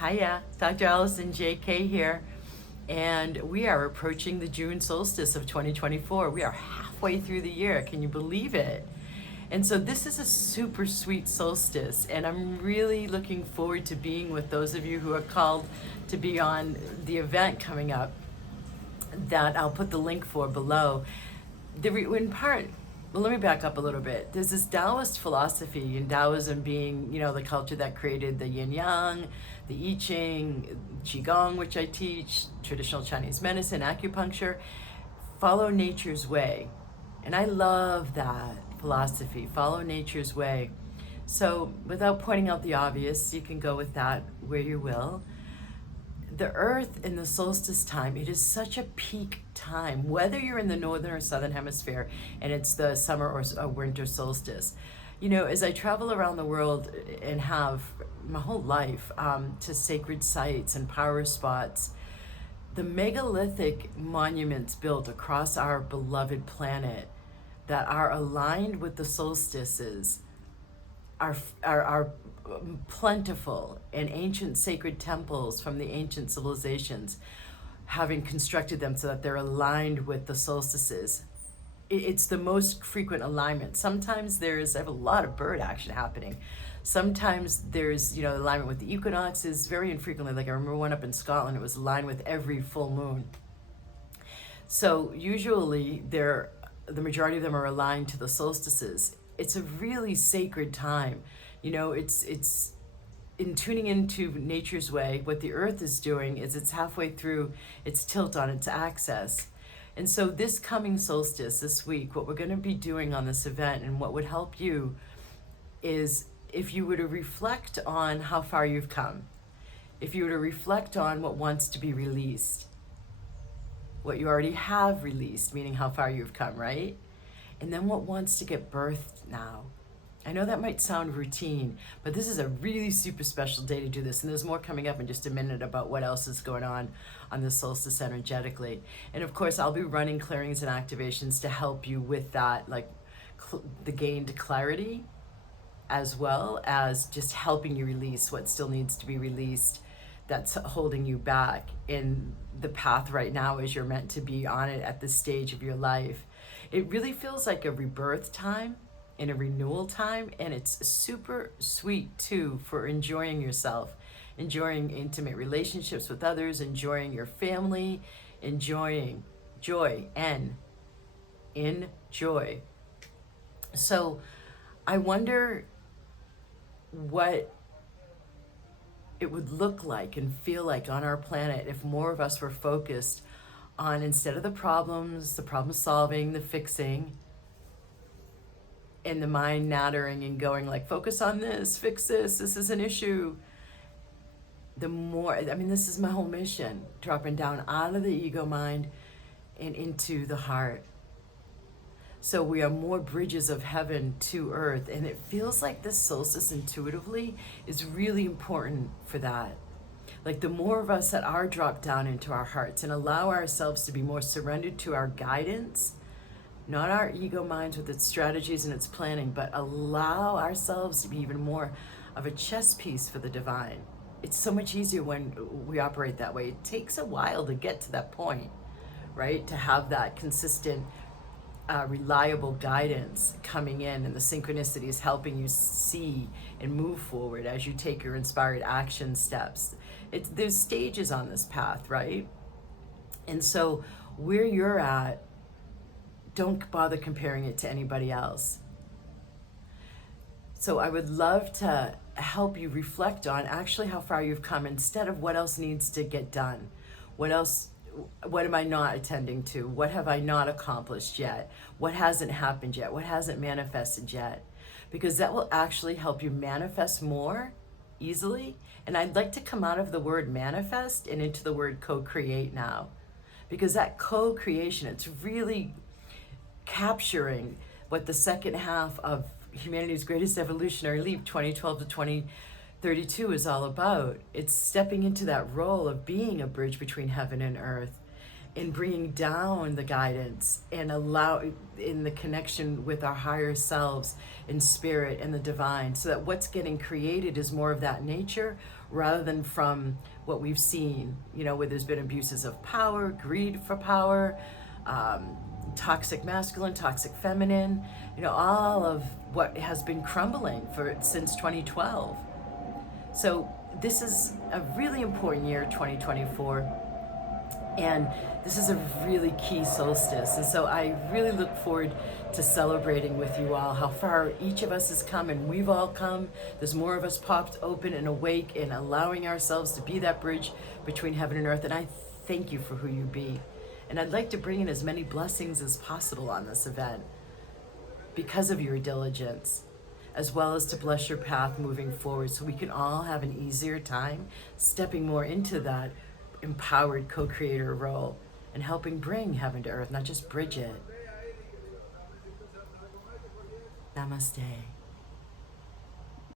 Hiya, Dr. Allison J.K. here, and we are approaching the June solstice of 2024. We are halfway through the year. Can you believe it? And so this is a super sweet solstice, and I'm really looking forward to being with those of you who are called to be on the event coming up that I'll put the link for below. Well, let me back up a little bit. There's this Taoist philosophy, and Taoism being, the culture that created the yin yang, the I Ching, Qigong, which I teach, traditional Chinese medicine, acupuncture, follow nature's way. And I love that philosophy, follow nature's way. So without pointing out the obvious, you can go with that where you will. The earth in the solstice time, it is such a peak time, whether you're in the northern or southern hemisphere and it's the summer or winter solstice. As I travel around the world and have my whole life to sacred sites and power spots, the megalithic monuments built across our beloved planet that are aligned with the solstices are plentiful, and ancient sacred temples from the ancient civilizations having constructed them so that they're aligned with the solstices. It's the most frequent alignment. Sometimes I have a lot of bird action happening. Sometimes there's, alignment with the equinoxes, very infrequently. Like I remember one up in Scotland, it was aligned with every full moon. So usually the majority of them are aligned to the solstices. It's a really sacred time. It's in tuning into nature's way. What the earth is doing is it's halfway through its tilt on its axis. And so this coming solstice this week, what we're going to be doing on this event and what would help you is if you were to reflect on how far you've come, if you were to reflect on what wants to be released, what you already have released, meaning how far you've come, right? And then what wants to get birthed now. I know that might sound routine, but this is a really super special day to do this. And there's more coming up in just a minute about what else is going on the solstice energetically. And of course, I'll be running clearings and activations to help you with that, like the gained clarity, as well as just helping you release what still needs to be released that's holding you back in the path right now as you're meant to be on it at this stage of your life. It really feels like a rebirth time and a renewal time, and it's super sweet too for enjoying yourself, enjoying intimate relationships with others, enjoying your family, enjoying joy and enjoy. So I wonder what it would look like and feel like on our planet if more of us were focused on, instead of the problem solving, the fixing, and the mind nattering and going like, focus on this, fix this is an issue. This is my whole mission, dropping down out of the ego mind and into the heart. So we are more bridges of heaven to earth, and it feels like this solstice intuitively is really important for that. Like the more of us that are dropped down into our hearts and allow ourselves to be more surrendered to our guidance, not our ego minds with its strategies and its planning, but allow ourselves to be even more of a chess piece for the divine. It's so much easier when we operate that way. It takes a while to get to that point, right? To have that consistent, reliable guidance coming in, and the synchronicities helping you see and move forward as you take your inspired action steps. There's stages on this path, right? And so where you're at, don't bother comparing it to anybody else. So I would love to help you reflect on actually how far you've come instead of what else needs to get done. What am I not attending to? What have I not accomplished yet? What hasn't happened yet? What hasn't manifested yet? Because that will actually help you manifest more easily. And I'd like to come out of the word manifest and into the word co-create now. Because that co-creation, it's really capturing what the second half of humanity's greatest evolutionary leap, 2012 to 2032, is all about. It's stepping into that role of being a bridge between heaven and earth, and bringing down the guidance and allow in the connection with our higher selves in spirit and the divine, so that what's getting created is more of that nature rather than from what we've seen, you know, where there's been abuses of power, greed for power, toxic masculine, toxic feminine, you know, all of what has been crumbling since 2012. So this is a really important year, 2024, and this is a really key solstice. And so I really look forward to celebrating with you all how far each of us has come, and we've all come. There's more of us popped open and awake and allowing ourselves to be that bridge between heaven and earth. And I thank you for who you be. And I'd like to bring in as many blessings as possible on this event because of your diligence, as well as to bless your path moving forward so we can all have an easier time stepping more into that empowered co-creator role and helping bring heaven to earth, not just bridge it. Namaste.